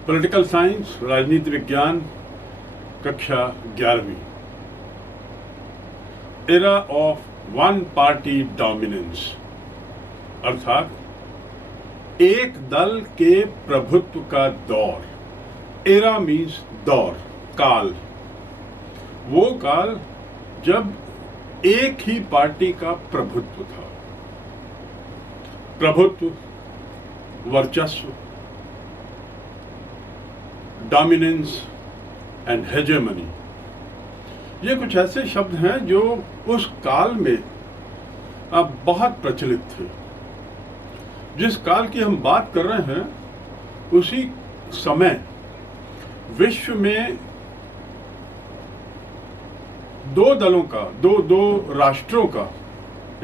Political science, राजनीति विज्ञान, कक्षा 11वीं। Era of one party dominance, अर्थात एक दल के प्रभुत्व का दौर। एरा मीन्स दौर, काल। वो काल जब एक ही पार्टी का प्रभुत्व था। प्रभुत्व, वर्चस्व, डोमिनेंस एंड हेजेमनी, ये कुछ ऐसे शब्द हैं जो उस काल में अब बहुत प्रचलित थे। जिस काल की हम बात कर रहे हैं उसी समय विश्व में दो दलों का, दो राष्ट्रों का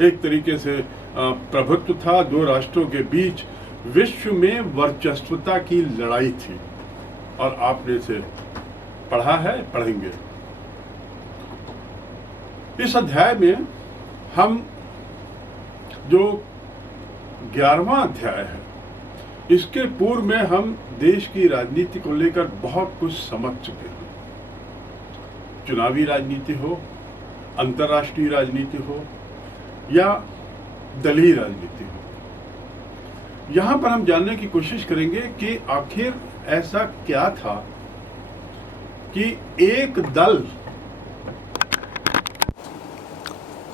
एक तरीके से प्रभुत्व था। दो राष्ट्रों के बीच विश्व में वर्चस्वता की लड़ाई थी और आपने इसे पढ़ा है, पढ़ेंगे। इस अध्याय में हम जो 11वां अध्याय है, इसके पूर्व में हम देश की राजनीति को लेकर बहुत कुछ समझ चुके हैं। चुनावी राजनीति हो, अंतर्राष्ट्रीय राजनीति हो या दलीय राजनीति हो, यहां पर हम जानने की कोशिश करेंगे कि आखिर ऐसा क्या था कि एक दल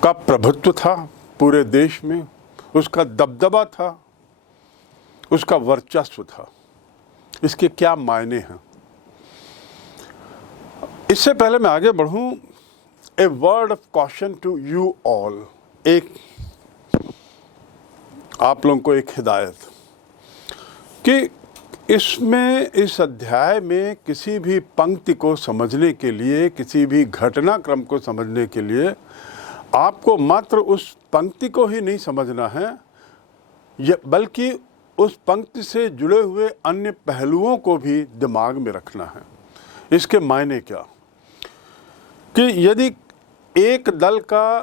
का प्रभुत्व था पूरे देश में, उसका दबदबा था, उसका वर्चस्व था। इसके क्या मायने हैं? इससे पहले मैं आगे बढ़ूं, a word of caution to you all, एक आप लोगों को एक हिदायत कि इसमें, इस अध्याय में किसी भी पंक्ति को समझने के लिए, किसी भी घटनाक्रम को समझने के लिए आपको मात्र उस पंक्ति को ही नहीं समझना है, बल्कि उस पंक्ति से जुड़े हुए अन्य पहलुओं को भी दिमाग में रखना है। इसके मायने क्या कि यदि एक दल का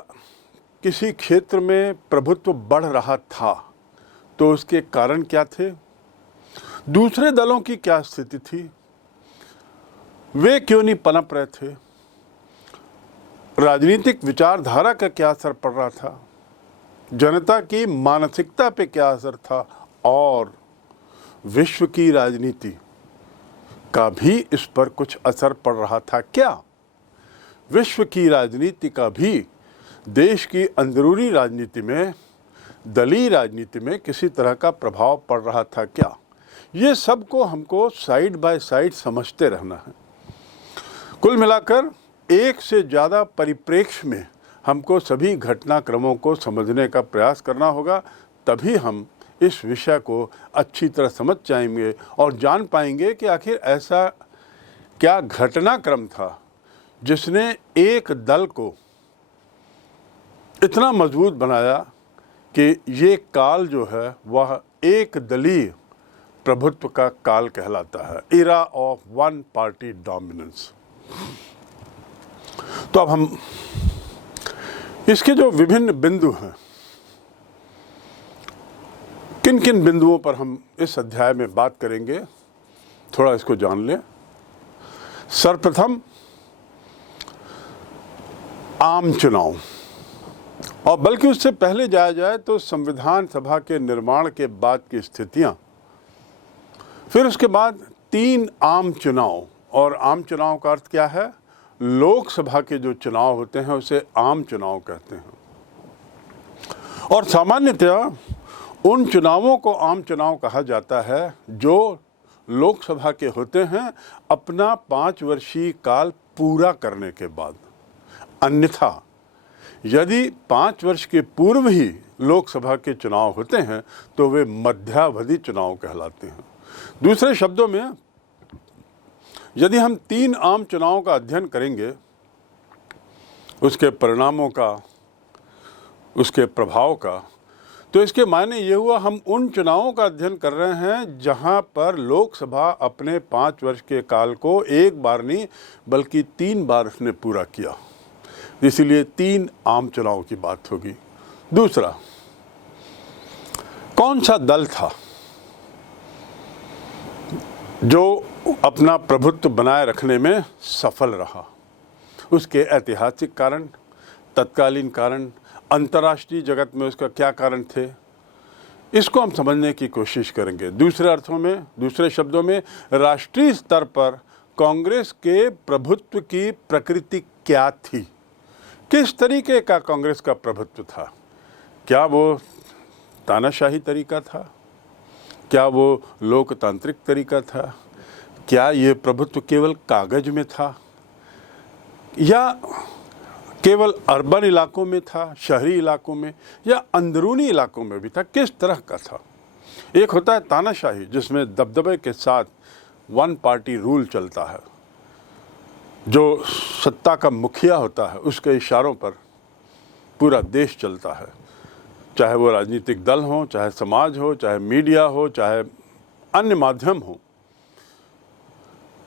किसी क्षेत्र में प्रभुत्व बढ़ रहा था तो उसके कारण क्या थे, दूसरे दलों की क्या स्थिति थी, वे क्यों नहीं पनप रहे थे, राजनीतिक विचारधारा का क्या असर पड़ रहा था, जनता की मानसिकता पे क्या असर था, और विश्व की राजनीति का भी इस पर कुछ असर पड़ रहा था क्या? विश्व की राजनीति का भी देश की अंदरूनी राजनीति में, दलीय राजनीति में किसी तरह का प्रभाव पड़ रहा था क्या? ये सब को हमको साइड बाय साइड समझते रहना है। कुल मिलाकर एक से ज़्यादा परिप्रेक्ष्य में हमको सभी घटनाक्रमों को समझने का प्रयास करना होगा, तभी हम इस विषय को अच्छी तरह समझ जाएंगे और जान पाएंगे कि आखिर ऐसा क्या घटनाक्रम था जिसने एक दल को इतना मजबूत बनाया कि ये काल जो है वह एक दलीय प्रभुत्व का काल कहलाता है, era of one party dominance. तो अब हम इसके जो विभिन्न बिंदु हैं, किन किन बिंदुओं पर हम इस अध्याय में बात करेंगे, थोड़ा इसको जान लें। सर्वप्रथम आम चुनाव, और बल्कि उससे पहले जाया जाए तो संविधान सभा के निर्माण के बाद की स्थितियां, फिर उसके बाद 3 आम चुनाव। और आम चुनाव का अर्थ क्या है? लोकसभा के जो चुनाव होते हैं उसे आम चुनाव कहते हैं, और सामान्यतः उन चुनावों को आम चुनाव कहा जाता है जो लोकसभा के होते हैं अपना 5 वर्षीय काल पूरा करने के बाद। अन्यथा यदि 5 वर्ष के पूर्व ही लोकसभा के चुनाव होते हैं तो वे मध्यावधि चुनाव कहलाते हैं। दूसरे शब्दों में, यदि हम 3 आम चुनावों का अध्ययन करेंगे, उसके परिणामों का, उसके प्रभाव का, तो इसके मायने ये हुआ हम उन चुनावों का अध्ययन कर रहे हैं जहां पर लोकसभा अपने 5 वर्ष के काल को एक बार नहीं बल्कि 3 बार उसने पूरा किया। इसीलिए 3 आम चुनाव की बात होगी। दूसरा, कौन सा दल था जो अपना प्रभुत्व बनाए रखने में सफल रहा। उसके ऐतिहासिक कारण, तत्कालीन कारण, अंतर्राष्ट्रीय जगत में उसका क्या कारण थे, इसको हम समझने की कोशिश करेंगे। दूसरे शब्दों में राष्ट्रीय स्तर पर कांग्रेस के प्रभुत्व की प्रकृति क्या थी, किस तरीके का कांग्रेस का प्रभुत्व था। क्या वो तानाशाही तरीका था? क्या वो लोकतांत्रिक तरीका था? क्या ये प्रभुत्व केवल कागज में था या केवल अर्बन इलाकों में था, शहरी इलाकों में, या अंदरूनी इलाकों में भी था? किस तरह का था? एक होता है तानाशाही, जिसमें दबदबे के साथ वन पार्टी रूल चलता है, जो सत्ता का मुखिया होता है उसके इशारों पर पूरा देश चलता है, चाहे वो राजनीतिक दल हो, चाहे समाज हो, चाहे मीडिया हो, चाहे अन्य माध्यम हो।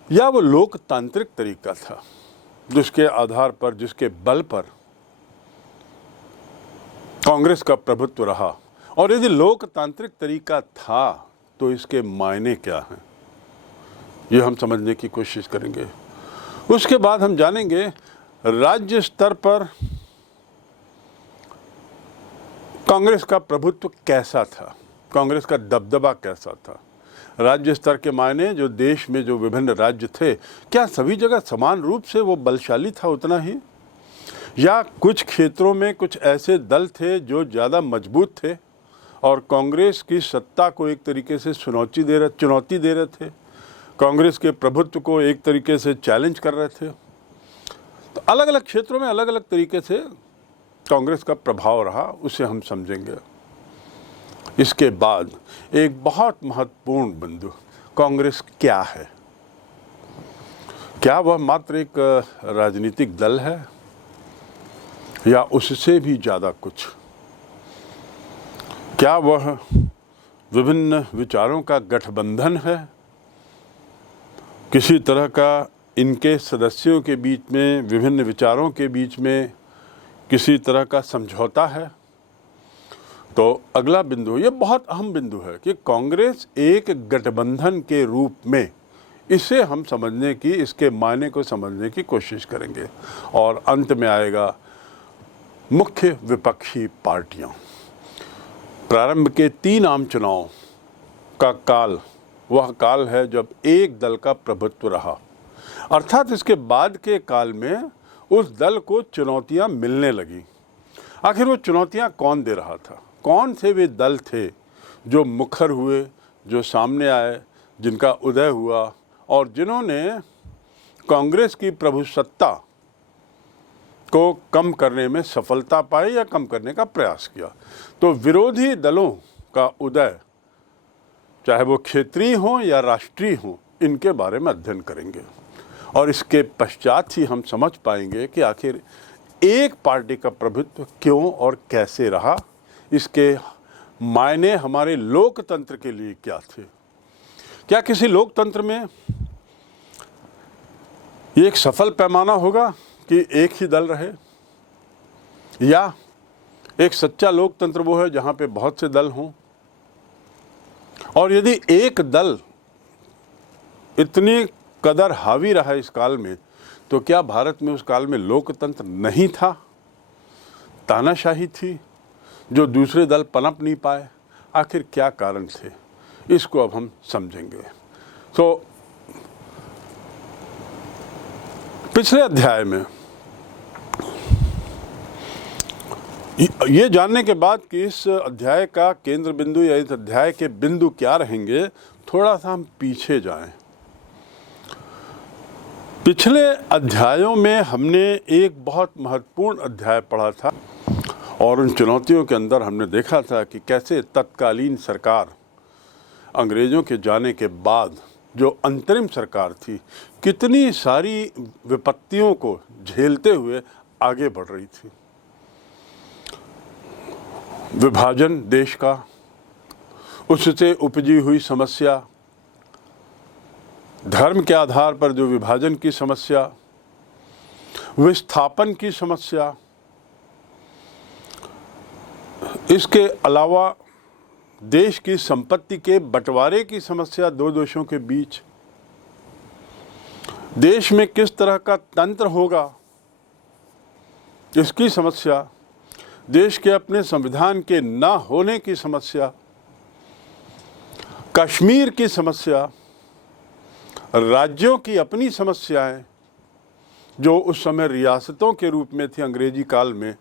या वो लोकतांत्रिक तरीका था जिसके आधार पर, जिसके बल पर कांग्रेस का प्रभुत्व रहा। और यदि लोकतांत्रिक तरीका था तो इसके मायने क्या हैं, ये हम समझने की कोशिश करेंगे। उसके बाद हम जानेंगे राज्य स्तर पर कांग्रेस का प्रभुत्व कैसा था, कांग्रेस का दबदबा कैसा था। राज्य स्तर के मायने, जो देश में जो विभिन्न राज्य थे, क्या सभी जगह समान रूप से वो बलशाली था उतना ही, या कुछ क्षेत्रों में कुछ ऐसे दल थे जो ज़्यादा मजबूत थे और कांग्रेस की सत्ता को एक तरीके से चुनौती दे रहे थे, कांग्रेस के प्रभुत्व को एक तरीके से चैलेंज कर रहे थे। तो अलग अलग क्षेत्रों में अलग अलग तरीके से कांग्रेस का प्रभाव रहा, उसे हम समझेंगे। इसके बाद एक बहुत महत्वपूर्ण बिंदु, कांग्रेस क्या है? क्या वह मात्र एक राजनीतिक दल है या उससे भी ज़्यादा कुछ? क्या वह विभिन्न विचारों का गठबंधन है, किसी तरह का इनके सदस्यों के बीच में, विभिन्न विचारों के बीच में किसी तरह का समझौता है? तो अगला बिंदु, ये बहुत अहम बिंदु है कि कांग्रेस एक गठबंधन के रूप में, इसे हम समझने की, इसके मायने को समझने की कोशिश करेंगे। और अंत में आएगा मुख्य विपक्षी पार्टियां। प्रारंभ के 3 आम चुनाव का काल वह काल है जब एक दल का प्रभुत्व रहा, अर्थात इसके बाद के काल में उस दल को चुनौतियां मिलने लगी। आखिर वो चुनौतियां कौन दे रहा था? कौन से वे दल थे जो मुखर हुए, जो सामने आए, जिनका उदय हुआ और जिन्होंने कांग्रेस की प्रभुसत्ता को कम करने में सफलता पाई या कम करने का प्रयास किया? तो विरोधी दलों का उदय, चाहे वो क्षेत्रीय हो या राष्ट्रीय हो, इनके बारे में अध्ययन करेंगे। और इसके पश्चात ही हम समझ पाएंगे कि आखिर एक पार्टी का प्रभुत्व क्यों और कैसे रहा, इसके मायने हमारे लोकतंत्र के लिए क्या थे। क्या किसी लोकतंत्र में ये एक सफल पैमाना होगा कि एक ही दल रहे, या एक सच्चा लोकतंत्र वो है जहां पे बहुत से दल हों? और यदि एक दल इतनी कदर हावी रहा इस काल में, तो क्या भारत में उस काल में लोकतंत्र नहीं था, तानाशाही थी, जो दूसरे दल पनप नहीं पाए? आखिर क्या कारण थे, इसको अब हम समझेंगे। तो पिछले अध्याय में ये जानने के बाद कि इस अध्याय का केंद्र बिंदु या इस अध्याय के बिंदु क्या रहेंगे, थोड़ा सा हम पीछे जाएं। पिछले अध्यायों में हमने एक बहुत महत्वपूर्ण अध्याय पढ़ा था और उन चुनौतियों के अंदर हमने देखा था कि कैसे तत्कालीन सरकार, अंग्रेज़ों के जाने के बाद जो अंतरिम सरकार थी, कितनी सारी विपत्तियों को झेलते हुए आगे बढ़ रही थी। विभाजन देश का, उससे उपजी हुई समस्या, धर्म के आधार पर जो विभाजन की समस्या, विस्थापन की समस्या, इसके अलावा देश की संपत्ति के बंटवारे की समस्या दो देशों के बीच, देश में किस तरह का तंत्र होगा, इसकी समस्या, देश के अपने संविधान के ना होने की समस्या, कश्मीर की समस्या, राज्यों की अपनी समस्याएं जो उस समय रियासतों के रूप में थी अंग्रेजी काल में,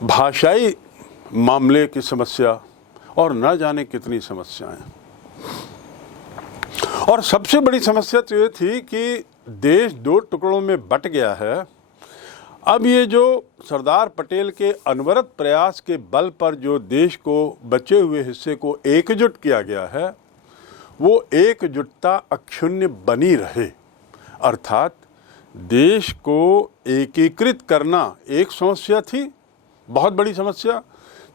भाषाई मामले की समस्या और न जाने कितनी समस्याएं। और सबसे बड़ी समस्या तो ये थी कि देश दो टुकड़ों में बट गया है। अब ये जो सरदार पटेल के अनवरत प्रयास के बल पर जो देश को बचे हुए हिस्से को एकजुट किया गया है, वो एकजुटता अक्षुण्ण बनी रहे। अर्थात देश को एकीकृत करना एक समस्या थी, बहुत बड़ी समस्या,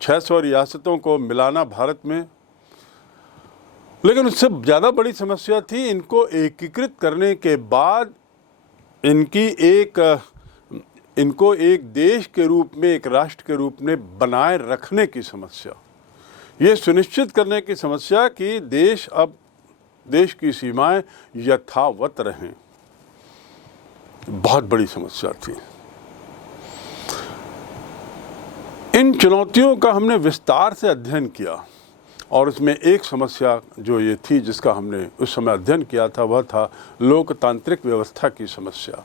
600 रियासतों को मिलाना भारत में, लेकिन उससे ज़्यादा बड़ी समस्या थी इनको एकीकृत करने के बाद इनको एक देश के रूप में, एक राष्ट्र के रूप में बनाए रखने की समस्या, ये सुनिश्चित करने की समस्या कि देश की सीमाएं यथावत रहें, बहुत बड़ी समस्या थी। इन चुनौतियों का हमने विस्तार से अध्ययन किया और उसमें एक समस्या जो ये थी जिसका हमने उस समय अध्ययन किया था, वह था लोकतांत्रिक व्यवस्था की समस्या।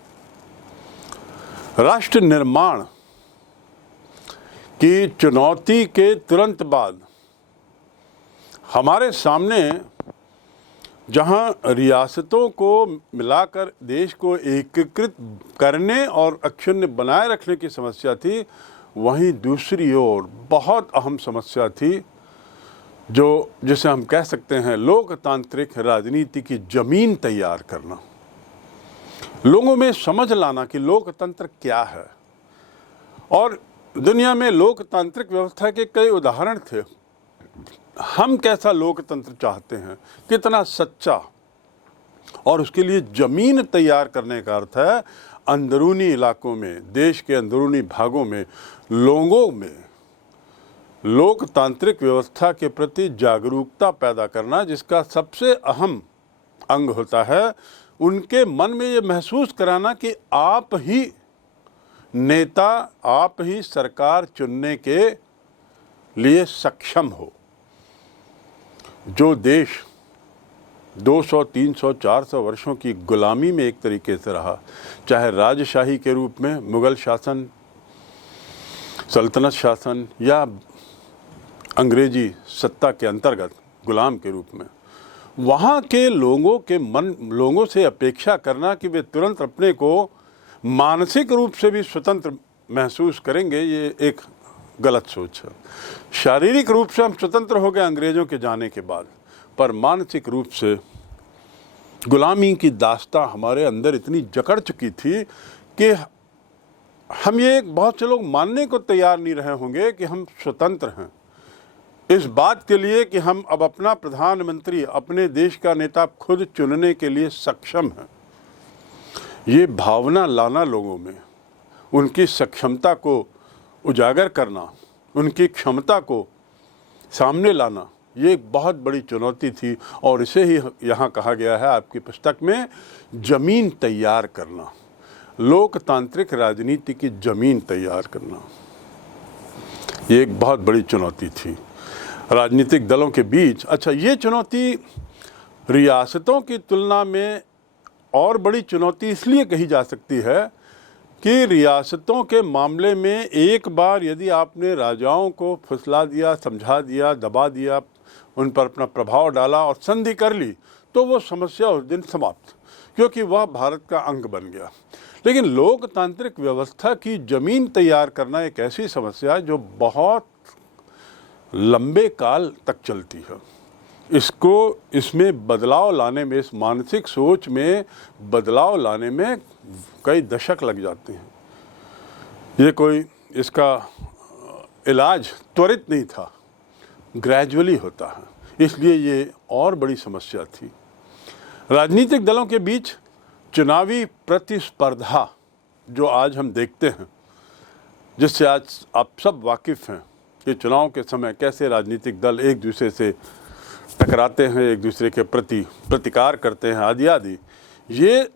राष्ट्र निर्माण की चुनौती के तुरंत बाद हमारे सामने जहां रियासतों को मिलाकर देश को एकीकृत करने और अक्षुण्ण बनाए रखने की समस्या थी, वहीं दूसरी ओर बहुत अहम समस्या थी जिसे हम कह सकते हैं लोकतांत्रिक राजनीति की जमीन तैयार करना, लोगों में समझ लाना कि लोकतंत्र क्या है। और दुनिया में लोकतांत्रिक व्यवस्था के कई उदाहरण थे। हम कैसा लोकतंत्र चाहते हैं, कितना सच्चा, और उसके लिए जमीन तैयार करने का अर्थ है अंदरूनी इलाकों में, देश के अंदरूनी भागों में लोगों में लोकतांत्रिक व्यवस्था के प्रति जागरूकता पैदा करना, जिसका सबसे अहम अंग होता है उनके मन में ये महसूस कराना कि आप ही नेता, आप ही सरकार चुनने के लिए सक्षम हो। जो देश 200, 300, 400 वर्षों की गुलामी में एक तरीके से रहा, चाहे राजशाही के रूप में मुगल शासन, सल्तनत शासन, या अंग्रेजी सत्ता के अंतर्गत गुलाम के रूप में, वहाँ के लोगों से अपेक्षा करना कि वे तुरंत अपने को मानसिक रूप से भी स्वतंत्र महसूस करेंगे, ये एक गलत सोच है। शारीरिक रूप से हम स्वतंत्र हो गए अंग्रेज़ों के जाने के बाद, पर मानसिक रूप से गुलामी की दास्तां हमारे अंदर इतनी जकड़ चुकी थी कि हम ये बहुत से लोग मानने को तैयार नहीं रहे होंगे कि हम स्वतंत्र हैं। इस बात के लिए कि हम अब अपना प्रधानमंत्री, अपने देश का नेता खुद चुनने के लिए सक्षम हैं, ये भावना लाना लोगों में, उनकी सक्षमता को उजागर करना, उनकी क्षमता को सामने लाना, ये एक बहुत बड़ी चुनौती थी। और इसे ही यहाँ कहा गया है आपकी पुस्तक में, जमीन तैयार करना, लोकतांत्रिक राजनीति की जमीन तैयार करना, ये एक बहुत बड़ी चुनौती थी राजनीतिक दलों के बीच। अच्छा, ये चुनौती रियासतों की तुलना में और बड़ी चुनौती इसलिए कही जा सकती है कि रियासतों के मामले में एक बार यदि आपने राजाओं को फुसला दिया, समझा दिया, दबा दिया, उन पर अपना प्रभाव डाला और संधि कर ली, तो वो समस्या उस दिन समाप्त, क्योंकि वह भारत का अंग बन गया। लेकिन लोकतांत्रिक व्यवस्था की जमीन तैयार करना एक ऐसी समस्या है जो बहुत लंबे काल तक चलती है। इसमें बदलाव लाने में, इस मानसिक सोच में बदलाव लाने में कई दशक लग जाते हैं। ये कोई इसका इलाज त्वरित नहीं था, ग्रेजुअली होता है, इसलिए ये और बड़ी समस्या थी। राजनीतिक दलों के बीच चुनावी प्रतिस्पर्धा जो आज हम देखते हैं, जिससे आज आप सब वाकिफ़ हैं कि चुनाव के समय कैसे राजनीतिक दल एक दूसरे से टकराते हैं, एक दूसरे के प्रति प्रतिकार करते हैं, आदि आदि, ये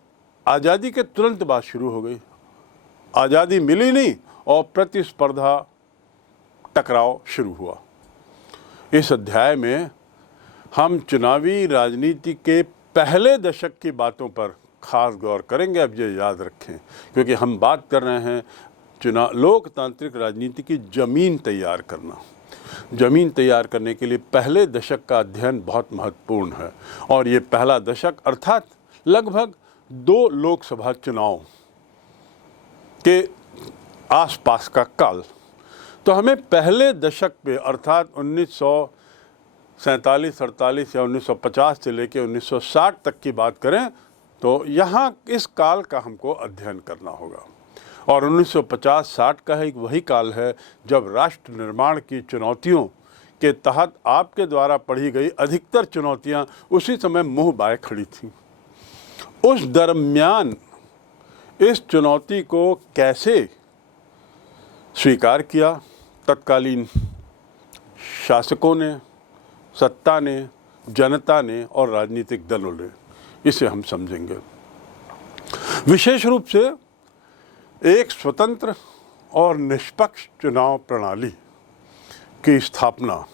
आज़ादी के तुरंत बाद शुरू हो गई। आज़ादी मिली नहीं और प्रतिस्पर्धा, टकराव शुरू हुआ। इस अध्याय में हम चुनावी राजनीति के पहले दशक की बातों पर खास गौर करेंगे। अब ये याद रखें, क्योंकि हम बात कर रहे हैं लोकतांत्रिक राजनीति की ज़मीन तैयार करना। ज़मीन तैयार करने के लिए पहले दशक का अध्ययन बहुत महत्वपूर्ण है। और ये पहला दशक अर्थात लगभग 2 लोकसभा चुनाव के आसपास का काल। तो हमें पहले दशक पे अर्थात 1947, 48 या 1950 से लेकर 1960 तक की बात करें तो यहाँ इस काल का हमको अध्ययन करना होगा। और 1950-60 का एक वही काल है जब राष्ट्र निर्माण की चुनौतियों के तहत आपके द्वारा पढ़ी गई अधिकतर चुनौतियाँ उसी समय मुँह बाए खड़ी थीं। उस दरमियान इस चुनौती को कैसे स्वीकार किया तत्कालीन शासकों ने, सत्ता ने, जनता ने और राजनीतिक दलों ने, इसे हम समझेंगे। विशेष रूप से एक स्वतंत्र और निष्पक्ष चुनाव प्रणाली की स्थापना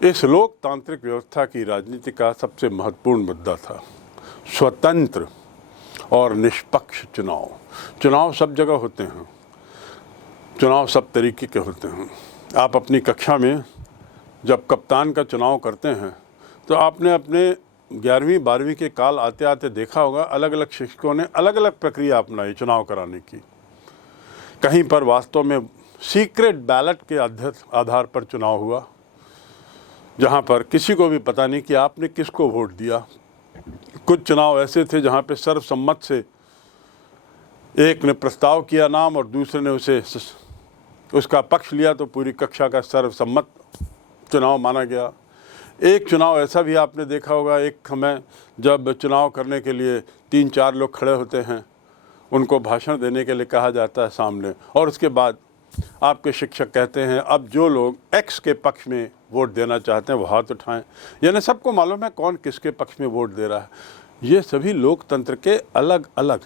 इस लोकतांत्रिक व्यवस्था की राजनीति का सबसे महत्वपूर्ण मुद्दा था। स्वतंत्र और निष्पक्ष चुनाव। चुनाव सब जगह होते हैं, चुनाव सब तरीके के होते हैं। आप अपनी कक्षा में जब कप्तान का चुनाव करते हैं तो आपने अपने 11वीं 12वीं के काल आते आते देखा होगा अलग अलग शिक्षकों ने अलग अलग प्रक्रिया अपनाई चुनाव कराने की। कहीं पर वास्तव में सीक्रेट बैलेट के आधार पर चुनाव हुआ, जहां पर किसी को भी पता नहीं कि आपने किसको वोट दिया। कुछ चुनाव ऐसे थे जहां पे सर्वसम्मत से एक ने प्रस्ताव किया नाम और दूसरे ने उसका पक्ष लिया तो पूरी कक्षा का सर्वसम्मत चुनाव माना गया। एक चुनाव ऐसा भी आपने देखा होगा, एक समय जब चुनाव करने के लिए 3-4 लोग खड़े होते हैं, उनको भाषण देने के लिए कहा जाता है सामने, और उसके बाद आपके शिक्षक कहते हैं अब जो लोग एक्स के पक्ष में वोट देना चाहते हैं वो हाथ उठाएं। यानी सबको मालूम है कौन किसके पक्ष में वोट दे रहा है। ये सभी लोकतंत्र के अलग अलग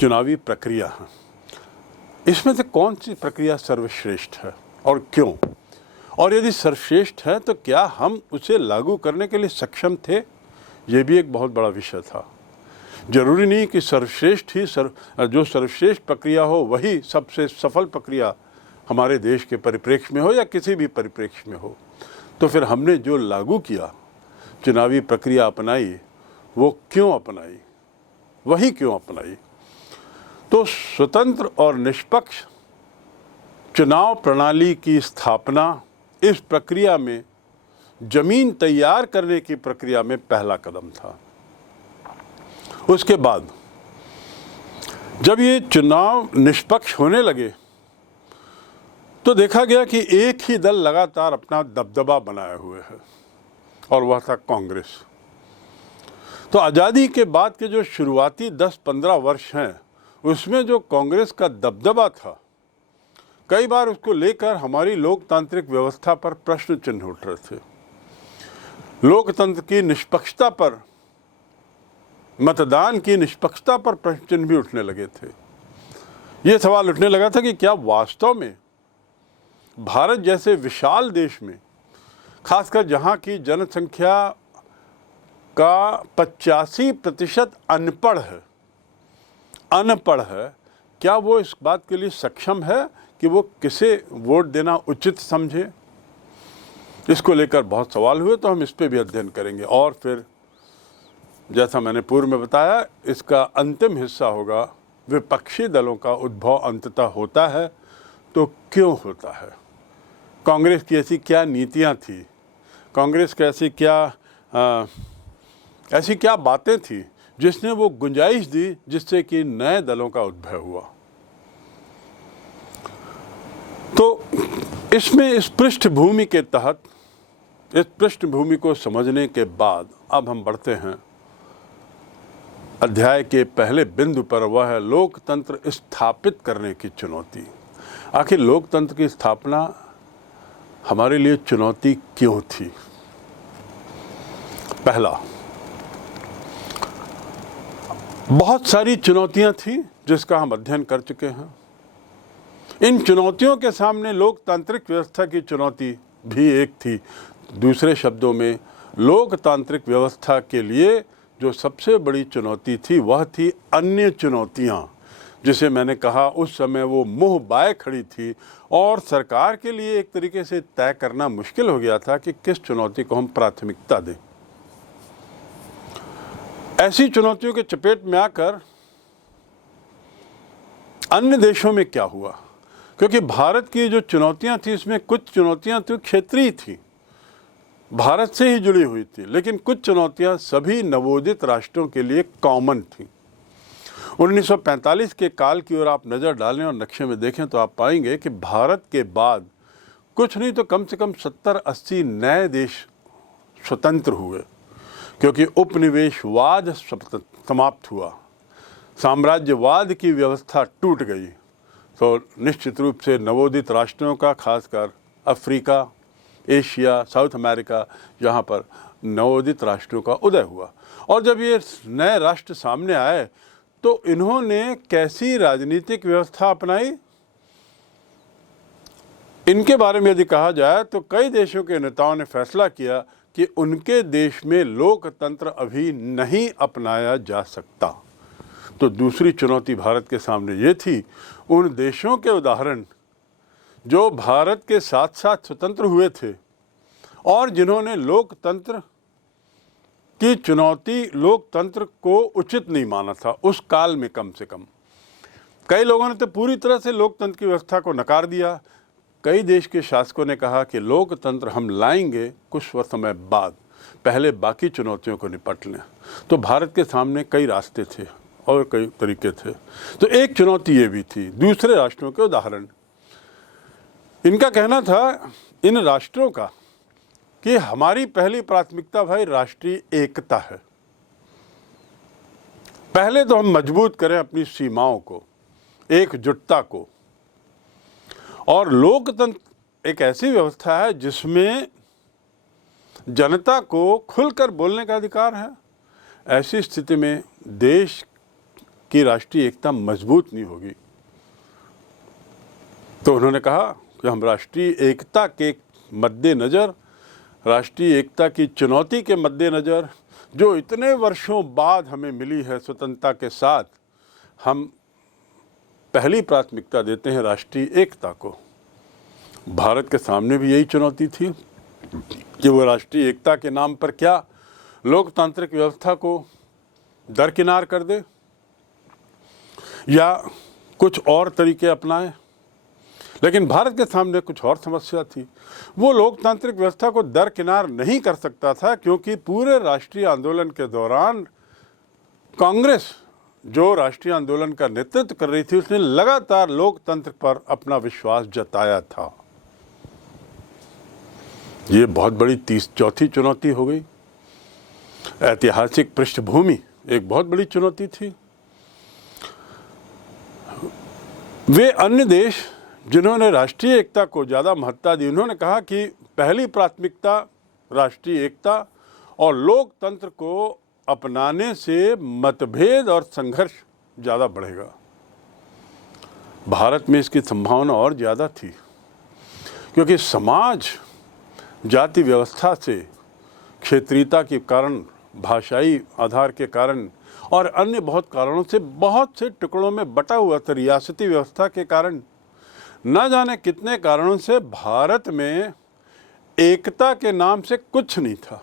चुनावी प्रक्रिया हैं। इसमें से कौन सी प्रक्रिया सर्वश्रेष्ठ है और क्यों? और यदि सर्वश्रेष्ठ है तो क्या हम उसे लागू करने के लिए सक्षम थे? ये भी एक बहुत बड़ा विषय था। जरूरी नहीं कि सर्वश्रेष्ठ ही जो सर्वश्रेष्ठ प्रक्रिया हो वही सबसे सफल प्रक्रिया हमारे देश के परिप्रेक्ष्य में हो या किसी भी परिप्रेक्ष्य में हो। तो फिर हमने जो लागू किया, चुनावी प्रक्रिया अपनाई, वो क्यों अपनाई, वही क्यों अपनाई? तो स्वतंत्र और निष्पक्ष चुनाव प्रणाली की स्थापना इस प्रक्रिया में, जमीन तैयार करने की प्रक्रिया में पहला कदम था। उसके बाद जब ये चुनाव निष्पक्ष होने लगे तो देखा गया कि एक ही दल लगातार अपना दबदबा बनाए हुए है और वह था कांग्रेस। तो आज़ादी के बाद के जो शुरुआती 10-15 वर्ष हैं उसमें जो कांग्रेस का दबदबा था, कई बार उसको लेकर हमारी लोकतांत्रिक व्यवस्था पर प्रश्न चिन्ह उठ रहे थे। लोकतंत्र की निष्पक्षता पर, मतदान की निष्पक्षता पर प्रश्न चिन्ह भी उठने लगे थे। ये सवाल उठने लगा था कि क्या वास्तव में भारत जैसे विशाल देश में, खासकर जहाँ की जनसंख्या का 85% अनपढ़ है, क्या वो इस बात के लिए सक्षम है कि वो किसे वोट देना उचित समझे? इसको लेकर बहुत सवाल हुए, तो हम इस पे भी अध्ययन करेंगे। और फिर जैसा मैंने पूर्व में बताया, इसका अंतिम हिस्सा होगा विपक्षी दलों का उद्भव अंततः होता है तो क्यों होता है, कांग्रेस की ऐसी क्या नीतियां थी, कांग्रेस की ऐसी क्या बातें थी जिसने वो गुंजाइश दी जिससे कि नए दलों का उद्भव हुआ। तो इसमें इस पृष्ठभूमि के तहत, इस पृष्ठभूमि को समझने के बाद अब हम बढ़ते हैं अध्याय के पहले बिंदु पर। वह है लोकतंत्र स्थापित करने की चुनौती। आखिर लोकतंत्र की स्थापना हमारे लिए चुनौती क्यों थी? पहला, बहुत सारी चुनौतियां थी जिसका हम अध्ययन कर चुके हैं। इन चुनौतियों के सामने लोकतांत्रिक व्यवस्था की चुनौती भी एक थी। दूसरे शब्दों में, लोकतांत्रिक व्यवस्था के लिए जो सबसे बड़ी चुनौती थी वह थी अन्य चुनौतियां, जिसे मैंने कहा उस समय वो मुंह बाए खड़ी थी और सरकार के लिए एक तरीके से तय करना मुश्किल हो गया था कि किस चुनौती को हम प्राथमिकता दें। ऐसी चुनौतियों के चपेट में आकर अन्य देशों में क्या हुआ, क्योंकि भारत की जो चुनौतियां थी इसमें कुछ चुनौतियां तो क्षेत्रीय थी, भारत से ही जुड़ी हुई थी, लेकिन कुछ चुनौतियां सभी नवोदित राष्ट्रों के लिए कॉमन थी। 1945 के काल की ओर आप नज़र डालें और नक्शे में देखें तो आप पाएंगे कि भारत के बाद कुछ नहीं तो कम से कम 70-80 नए देश स्वतंत्र हुए, क्योंकि उपनिवेशवाद समाप्त हुआ, साम्राज्यवाद की व्यवस्था टूट गई। तो निश्चित रूप से नवोदित राष्ट्रों का, खासकर अफ्रीका, एशिया, साउथ अमेरिका, यहाँ पर नवोदित राष्ट्रों का उदय हुआ। और जब ये नए राष्ट्र सामने आए तो इन्होंने कैसी राजनीतिक व्यवस्था अपनाई, इनके बारे में यदि कहा जाए तो कई देशों के नेताओं ने फैसला किया कि उनके देश में लोकतंत्र अभी नहीं अपनाया जा सकता। तो दूसरी चुनौती भारत के सामने ये थी, उन देशों के उदाहरण जो भारत के साथ साथ स्वतंत्र हुए थे और जिन्होंने लोकतंत्र की चुनौती, लोकतंत्र को उचित नहीं माना था उस काल में। कम से कम कई लोगों ने तो पूरी तरह से लोकतंत्र की व्यवस्था को नकार दिया। कई देश के शासकों ने कहा कि लोकतंत्र हम लाएंगे कुछ समय बाद, पहले बाकी चुनौतियों को निपट लें। तो भारत के सामने कई रास्ते थे और कई तरीके थे। तो एक चुनौती ये भी थी, दूसरे राष्ट्रों के उदाहरण। इनका कहना था, इन राष्ट्रों का, कि हमारी पहली प्राथमिकता भाई राष्ट्रीय एकता है। पहले तो हम मजबूत करें अपनी सीमाओं को, एकजुटता को। और लोकतंत्र एक ऐसी व्यवस्था है जिसमें जनता को खुलकर बोलने का अधिकार है। ऐसी स्थिति में देश की राष्ट्रीय एकता मजबूत नहीं होगी। तो उन्होंने कहा कि हम राष्ट्रीय एकता के मद्देनज़र, राष्ट्रीय एकता की चुनौती के मद्देनज़र, जो इतने वर्षों बाद हमें मिली है स्वतंत्रता के साथ, हम पहली प्राथमिकता देते हैं राष्ट्रीय एकता को। भारत के सामने भी यही चुनौती थी कि वो राष्ट्रीय एकता के नाम पर क्या लोकतांत्रिक व्यवस्था को दरकिनार कर दे या कुछ और तरीके अपनाए। लेकिन भारत के सामने कुछ और समस्या थी। वो लोकतांत्रिक व्यवस्था को दरकिनार नहीं कर सकता था, क्योंकि पूरे राष्ट्रीय आंदोलन के दौरान कांग्रेस, जो राष्ट्रीय आंदोलन का नेतृत्व कर रही थी, उसने लगातार लोकतंत्र पर अपना विश्वास जताया था। ये बहुत बड़ी चौथी चुनौती हो गई। ऐतिहासिक पृष्ठभूमि एक बहुत बड़ी चुनौती थी। वे अन्य देश जिन्होंने राष्ट्रीय एकता को ज़्यादा महत्ता दी, उन्होंने कहा कि पहली प्राथमिकता राष्ट्रीय एकता और लोकतंत्र को अपनाने से मतभेद और संघर्ष ज़्यादा बढ़ेगा। भारत में इसकी संभावना और ज़्यादा थी, क्योंकि समाज जाति व्यवस्था से, क्षेत्रीयता के कारण, भाषाई आधार के कारण और अन्य बहुत कारणों से बहुत से टुकड़ों में बटा हुआ था। रियासती व्यवस्था के कारण, न जाने कितने कारणों से भारत में एकता के नाम से कुछ नहीं था।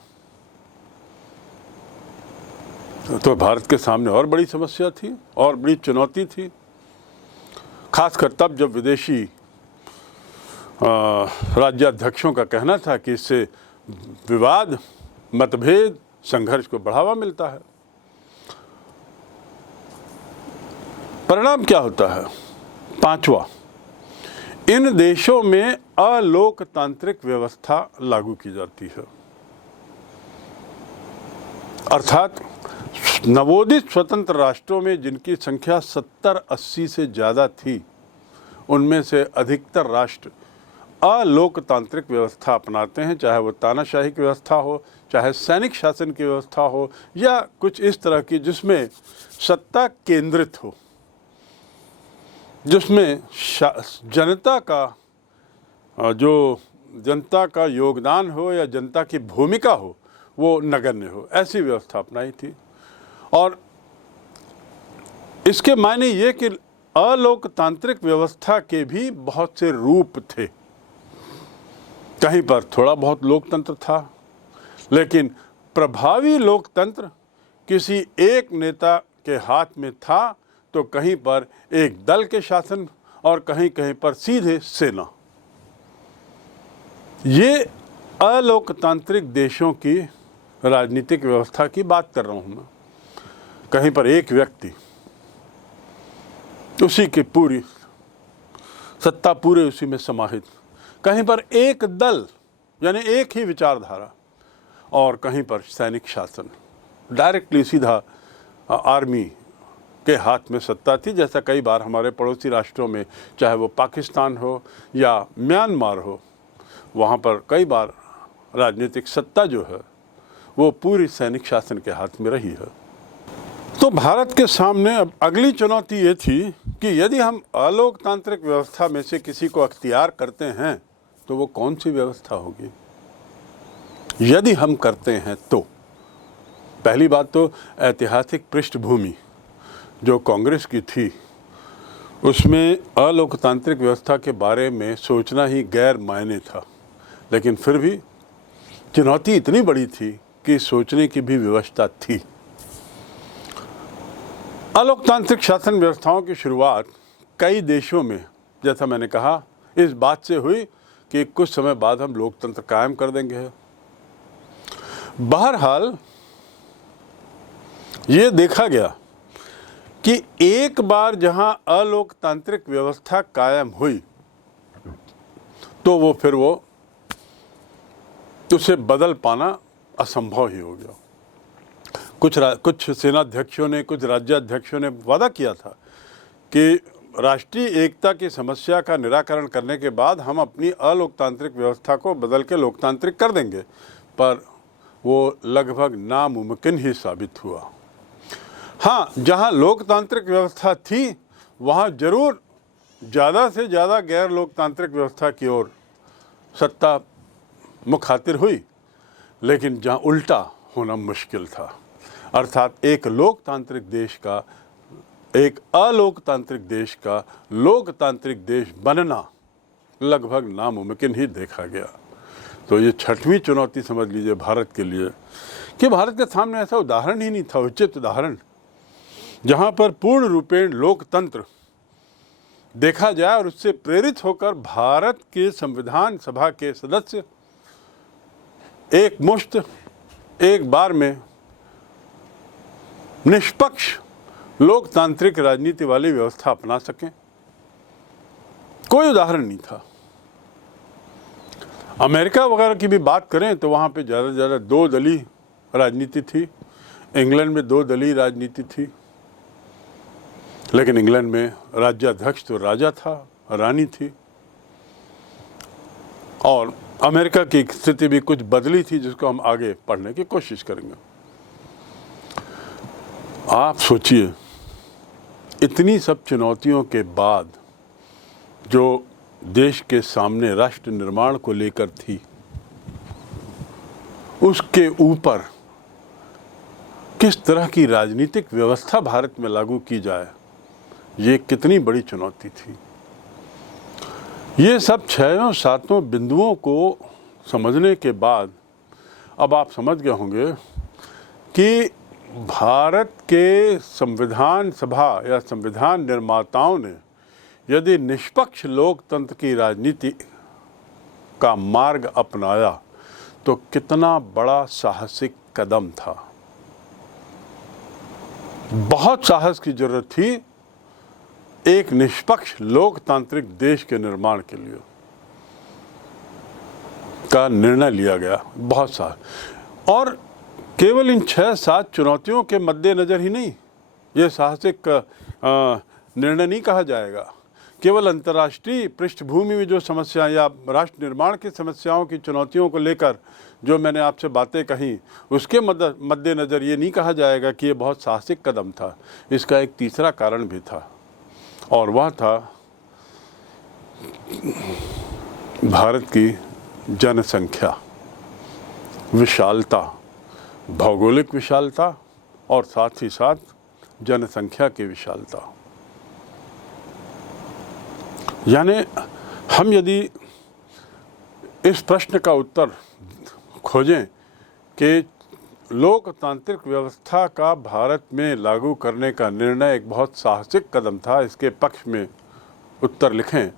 तो भारत के सामने और बड़ी समस्या थी और बड़ी चुनौती थी, खासकर तब जब विदेशी राज्याध्यक्षों का कहना था कि इससे विवाद, मतभेद, संघर्ष को बढ़ावा मिलता है। परिणाम क्या होता है? पांचवा, इन देशों में अलोकतांत्रिक व्यवस्था लागू की जाती है। अर्थात नवोदित स्वतंत्र राष्ट्रों में जिनकी संख्या 70-80 से ज़्यादा थी, उनमें से अधिकतर राष्ट्र अलोकतांत्रिक व्यवस्था अपनाते हैं, चाहे वो तानाशाही की व्यवस्था हो, चाहे सैनिक शासन की व्यवस्था हो, या कुछ इस तरह की जिसमें सत्ता केंद्रित हो, जिसमें जनता का योगदान हो या जनता की भूमिका हो वो नगण्य हो, ऐसी व्यवस्था अपनाई थी। और इसके मायने ये कि अलोकतांत्रिक व्यवस्था के भी बहुत से रूप थे। कहीं पर थोड़ा बहुत लोकतंत्र था, लेकिन प्रभावी लोकतंत्र किसी एक नेता के हाथ में था, तो कहीं पर एक दल के शासन और कहीं कहीं पर सीधे सेना। ये अलोकतांत्रिक देशों की राजनीतिक व्यवस्था की बात कर रहा हूं मैं। कहीं पर एक व्यक्ति, उसी की पूरी सत्ता पूरे उसी में समाहित, कहीं पर एक दल यानी एक ही विचारधारा, और कहीं पर सैनिक शासन, डायरेक्टली सीधा आर्मी के हाथ में सत्ता थी। जैसा कई बार हमारे पड़ोसी राष्ट्रों में, चाहे वो पाकिस्तान हो या म्यांमार हो, वहाँ पर कई बार राजनीतिक सत्ता जो है वो पूरी सैनिक शासन के हाथ में रही है। तो भारत के सामने अब अगली चुनौती ये थी कि यदि हम अलोकतांत्रिक व्यवस्था में से किसी को अख्तियार करते हैं तो वो कौन सी व्यवस्था होगी। यदि हम करते हैं तो पहली बात तो ऐतिहासिक पृष्ठभूमि जो कांग्रेस की थी, उसमें अलोकतांत्रिक व्यवस्था के बारे में सोचना ही गैर मायने था। लेकिन फिर भी चुनौती इतनी बड़ी थी कि सोचने की भी व्यवस्था थी। अलोकतांत्रिक शासन व्यवस्थाओं की शुरुआत कई देशों में, जैसा मैंने कहा, इस बात से हुई कि कुछ समय बाद हम लोकतंत्र कायम कर देंगे। बहरहाल ये देखा गया कि एक बार जहां अलोकतांत्रिक व्यवस्था कायम हुई तो वो उसे बदल पाना असंभव ही हो गया। कुछ सेनाध्यक्षों ने, कुछ राज्याध्यक्षों ने वादा किया था कि राष्ट्रीय एकता की समस्या का निराकरण करने के बाद हम अपनी अलोकतांत्रिक व्यवस्था को बदल के लोकतांत्रिक कर देंगे, पर वो लगभग नामुमकिन ही साबित हुआ। हाँ, जहाँ लोकतांत्रिक व्यवस्था थी वहाँ जरूर ज़्यादा से ज़्यादा गैर लोकतांत्रिक व्यवस्था की ओर सत्ता मुखातिर हुई, लेकिन जहाँ उल्टा होना मुश्किल था, अर्थात एक अलोकतांत्रिक देश का लोकतांत्रिक देश बनना लगभग नामुमकिन ही देखा गया। तो ये छठवीं चुनौती समझ लीजिए भारत के लिए कि भारत के सामने ऐसा उदाहरण ही नहीं था, उचित उदाहरण, जहाँ पर पूर्ण रूपेण लोकतंत्र देखा जाए और उससे प्रेरित होकर भारत के संविधान सभा के सदस्य एक मुश्त एक बार में निष्पक्ष लोकतांत्रिक राजनीति वाली व्यवस्था अपना सकें। कोई उदाहरण नहीं था। अमेरिका वगैरह की भी बात करें तो वहाँ पे ज़्यादा से ज़्यादा दो दलीय राजनीति थी। इंग्लैंड में दो दलीय राजनीति थी, लेकिन इंग्लैंड में राज्याध्यक्ष तो राजा था, रानी थी। और अमेरिका की स्थिति भी कुछ बदली थी, जिसको हम आगे पढ़ने की कोशिश करेंगे। आप सोचिए, इतनी सब चुनौतियों के बाद जो देश के सामने राष्ट्र निर्माण को लेकर थी, उसके ऊपर किस तरह की राजनीतिक व्यवस्था भारत में लागू की जाए, ये कितनी बड़ी चुनौती थी। ये सब 6-7 बिंदुओं को समझने के बाद अब आप समझ गए होंगे कि भारत के संविधान सभा या संविधान निर्माताओं ने यदि निष्पक्ष लोकतंत्र की राजनीति का मार्ग अपनाया तो कितना बड़ा साहसिक कदम था। बहुत साहस की जरूरत थी एक निष्पक्ष लोकतांत्रिक देश के निर्माण के लिए का निर्णय लिया गया, बहुत साहस। और केवल इन 6-7 चुनौतियों के मद्देनजर ही नहीं, ये साहसिक निर्णय नहीं कहा जाएगा, केवल अंतर्राष्ट्रीय पृष्ठभूमि में जो समस्या या राष्ट्र निर्माण की समस्याओं की चुनौतियों को लेकर जो मैंने आपसे बातें कही, उसके मद्देनज़र ये नहीं कहा जाएगा कि ये बहुत साहसिक कदम था। इसका एक तीसरा कारण भी था, और वह था भारत की जनसंख्या, विशालता, भौगोलिक विशालता और साथ ही साथ जनसंख्या की विशालता। यानी हम यदि इस प्रश्न का उत्तर खोजें कि लोकतांत्रिक व्यवस्था का भारत में लागू करने का निर्णय एक बहुत साहसिक कदम था, इसके पक्ष में उत्तर लिखें,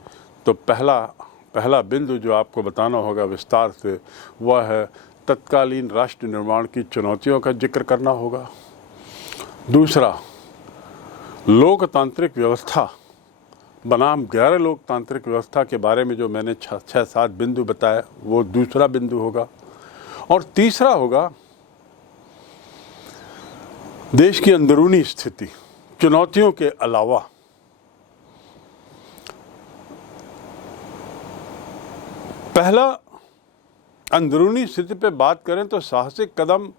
तो पहला बिंदु जो आपको बताना होगा विस्तार से, वह है तत्कालीन राष्ट्र निर्माण की चुनौतियों का जिक्र करना होगा। दूसरा, लोकतांत्रिक व्यवस्था बनाम गैर लोकतांत्रिक व्यवस्था के बारे में जो मैंने 6-7 बिंदु बताए, वो दूसरा बिंदु होगा। और तीसरा होगा देश की अंदरूनी स्थिति, चुनौतियों के अलावा पहला अंदरूनी स्थिति पे बात करें तो साहसिक कदम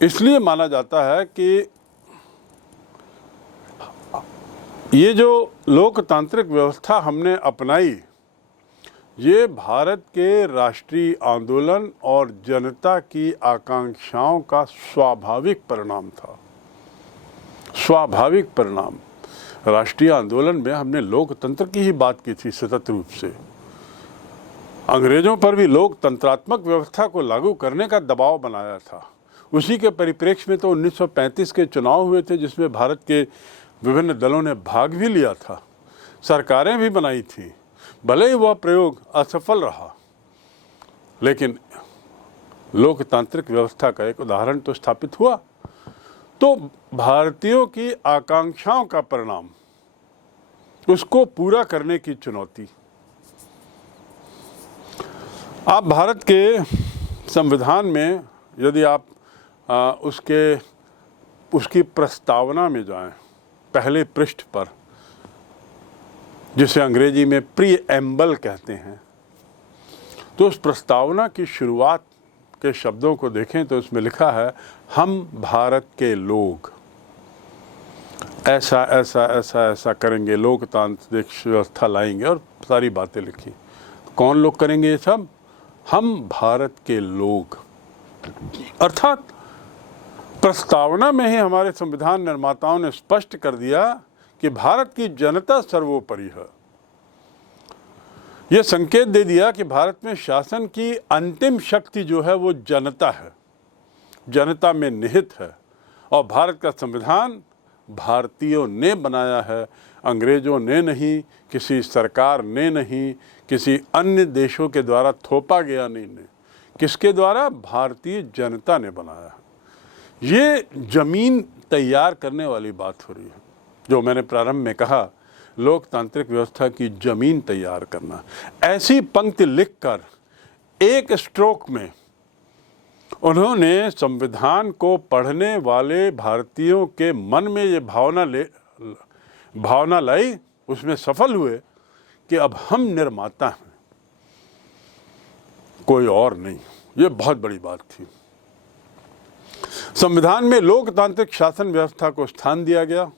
इसलिए माना जाता है कि ये जो लोकतांत्रिक व्यवस्था हमने अपनाई, ये भारत के राष्ट्रीय आंदोलन और जनता की आकांक्षाओं का स्वाभाविक परिणाम था। स्वाभाविक परिणाम। राष्ट्रीय आंदोलन में हमने लोकतंत्र की ही बात की थी सतत रूप से। अंग्रेजों पर भी लोकतंत्रात्मक व्यवस्था को लागू करने का दबाव बनाया था। उसी के परिप्रेक्ष्य में तो 1935 के चुनाव हुए थे, जिसमें भारत के विभिन्न दलों ने भाग भी लिया था, सरकारें भी बनाई थी। भले ही वह प्रयोग असफल रहा, लेकिन लोकतांत्रिक व्यवस्था का एक उदाहरण तो स्थापित हुआ। तो भारतीयों की आकांक्षाओं का परिणाम, उसको पूरा करने की चुनौती। आप भारत के संविधान में यदि आप उसकी प्रस्तावना में जाएं, पहले पृष्ठ पर, जिसे अंग्रेजी में प्रीएम्बल कहते हैं, तो उस प्रस्तावना की शुरुआत के शब्दों को देखें तो उसमें लिखा है, हम भारत के लोग ऐसा ऐसा ऐसा ऐसा करेंगे, लोकतांत्रिक व्यवस्था लाएंगे, और सारी बातें लिखी। कौन लोग करेंगे ये सब? हम भारत के लोग। अर्थात प्रस्तावना में ही हमारे संविधान निर्माताओं ने स्पष्ट कर दिया कि भारत की जनता सर्वोपरि है। यह संकेत दे दिया कि भारत में शासन की अंतिम शक्ति जो है वो जनता है, जनता में निहित है, और भारत का संविधान भारतीयों ने बनाया है, अंग्रेजों ने नहीं, किसी सरकार ने नहीं, किसी अन्य देशों के द्वारा थोपा गया नहीं। किसके द्वारा? भारतीय जनता ने बनाया है। ये जमीन तैयार करने वाली बात हो रही है, जो मैंने प्रारंभ में कहा, लोकतांत्रिक व्यवस्था की जमीन तैयार करना। ऐसी पंक्ति लिखकर एक स्ट्रोक में उन्होंने संविधान को पढ़ने वाले भारतीयों के मन में ये भावना लाई, उसमें सफल हुए कि अब हम निर्माता हैं, कोई और नहीं। ये बहुत बड़ी बात थी। संविधान में लोकतांत्रिक शासन व्यवस्था को स्थान दिया गया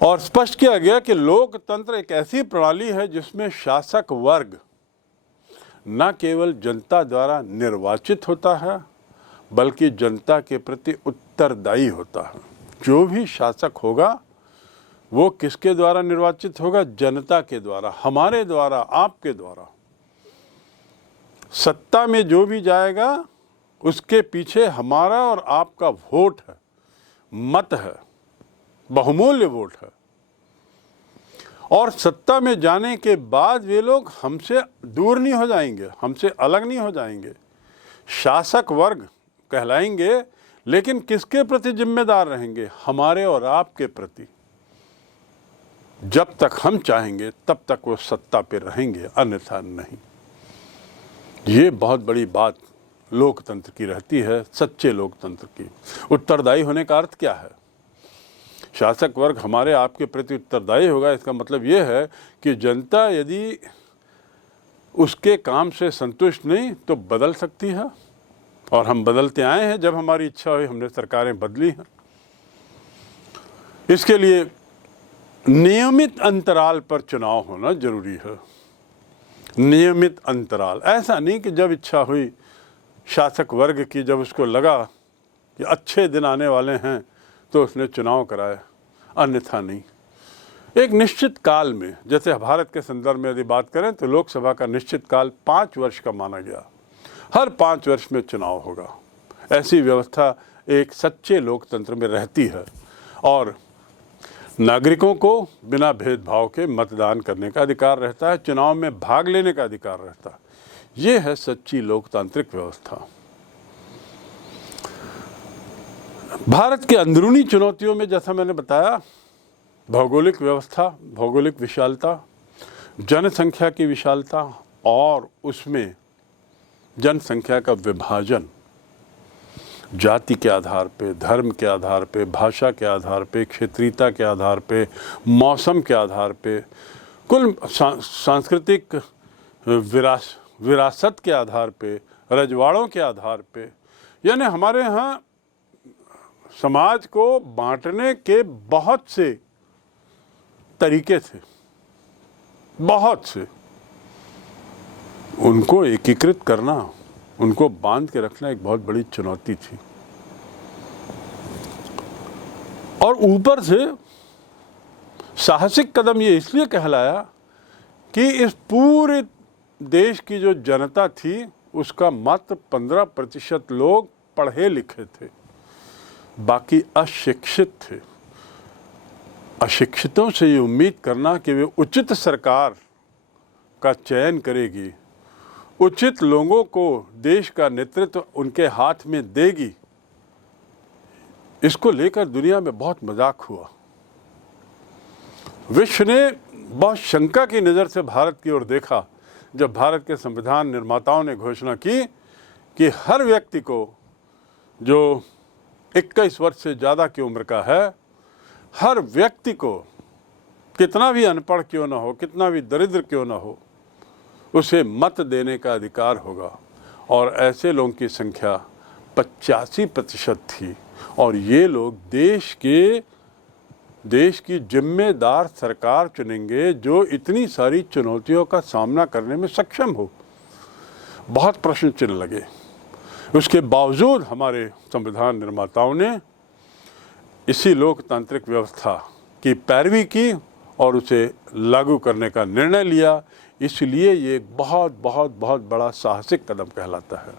और स्पष्ट किया गया कि लोकतंत्र एक ऐसी प्रणाली है जिसमें शासक वर्ग न केवल जनता द्वारा निर्वाचित होता है, बल्कि जनता के प्रति उत्तरदायी होता है। जो भी शासक होगा वो किसके द्वारा निर्वाचित होगा? जनता के द्वारा, हमारे द्वारा, आपके द्वारा। सत्ता में जो भी जाएगा उसके पीछे हमारा और आपका वोट है, मत है, बहुमूल्य वोट है। और सत्ता में जाने के बाद वे लोग हमसे दूर नहीं हो जाएंगे, हमसे अलग नहीं हो जाएंगे, शासक वर्ग कहलाएंगे, लेकिन किसके प्रति जिम्मेदार रहेंगे? हमारे और आपके प्रति। जब तक हम चाहेंगे तब तक वो सत्ता पे रहेंगे, अन्यथा नहीं। ये बहुत बड़ी बात लोकतंत्र की रहती है, सच्चे लोकतंत्र की। उत्तरदायी होने का अर्थ क्या है? शासक वर्ग हमारे आपके प्रति उत्तरदायी होगा, इसका मतलब ये है कि जनता यदि उसके काम से संतुष्ट नहीं तो बदल सकती है, और हम बदलते आए हैं। जब हमारी इच्छा हुई हमने सरकारें बदली हैं। इसके लिए नियमित अंतराल पर चुनाव होना जरूरी है। नियमित अंतराल, ऐसा नहीं कि जब इच्छा हुई शासक वर्ग की, जब उसको लगा कि अच्छे दिन आने वाले हैं तो उसने चुनाव कराए, अन्यथा नहीं। एक निश्चित काल में, जैसे भारत के संदर्भ में यदि बात करें तो लोकसभा का निश्चित काल 5 वर्ष का माना गया। हर 5 वर्ष में चुनाव होगा। ऐसी व्यवस्था एक सच्चे लोकतंत्र में रहती है, और नागरिकों को बिना भेदभाव के मतदान करने का अधिकार रहता है, चुनाव में भाग लेने का अधिकार रहता है। ये है सच्ची लोकतांत्रिक व्यवस्था। भारत के अंदरूनी चुनौतियों में, जैसा मैंने बताया, भौगोलिक व्यवस्था, भौगोलिक विशालता, जनसंख्या की विशालता, और उसमें जनसंख्या का विभाजन जाति के आधार पे, धर्म के आधार पे, भाषा के आधार पे, क्षेत्रीयता के आधार पे, मौसम के आधार पे, कुल सांस्कृतिक विरासत के आधार पे, रजवाड़ों के आधार पे। यानी हमारे यहाँ समाज को बांटने के बहुत से तरीके थे, बहुत से। उनको एकीकृत करना, उनको बांध के रखना एक बहुत बड़ी चुनौती थी। और ऊपर से साहसिक कदम ये इसलिए कहलाया कि इस पूरे देश की जो जनता थी उसका मात्र 15% लोग पढ़े लिखे थे, बाकी अशिक्षित थे। अशिक्षितों से ये उम्मीद करना कि वे उचित सरकार का चयन करेगी, उचित लोगों को देश का नेतृत्व उनके हाथ में देगी, इसको लेकर दुनिया में बहुत मजाक हुआ। विश्व ने बहुत शंका की नज़र से भारत की ओर देखा जब भारत के संविधान निर्माताओं ने घोषणा की कि हर व्यक्ति को जो 21 वर्ष से ज़्यादा की उम्र का है, हर व्यक्ति को, कितना भी अनपढ़ क्यों ना हो, कितना भी दरिद्र क्यों ना हो, उसे मत देने का अधिकार होगा। और ऐसे लोगों की संख्या 85% थी, और ये लोग देश की जिम्मेदार सरकार चुनेंगे जो इतनी सारी चुनौतियों का सामना करने में सक्षम हो। बहुत प्रश्न चिन्ह लगे। उसके बावजूद हमारे संविधान निर्माताओं ने इसी लोकतांत्रिक व्यवस्था की पैरवी की और उसे लागू करने का निर्णय लिया। इसलिए ये बहुत बहुत बहुत बड़ा साहसिक कदम कहलाता है।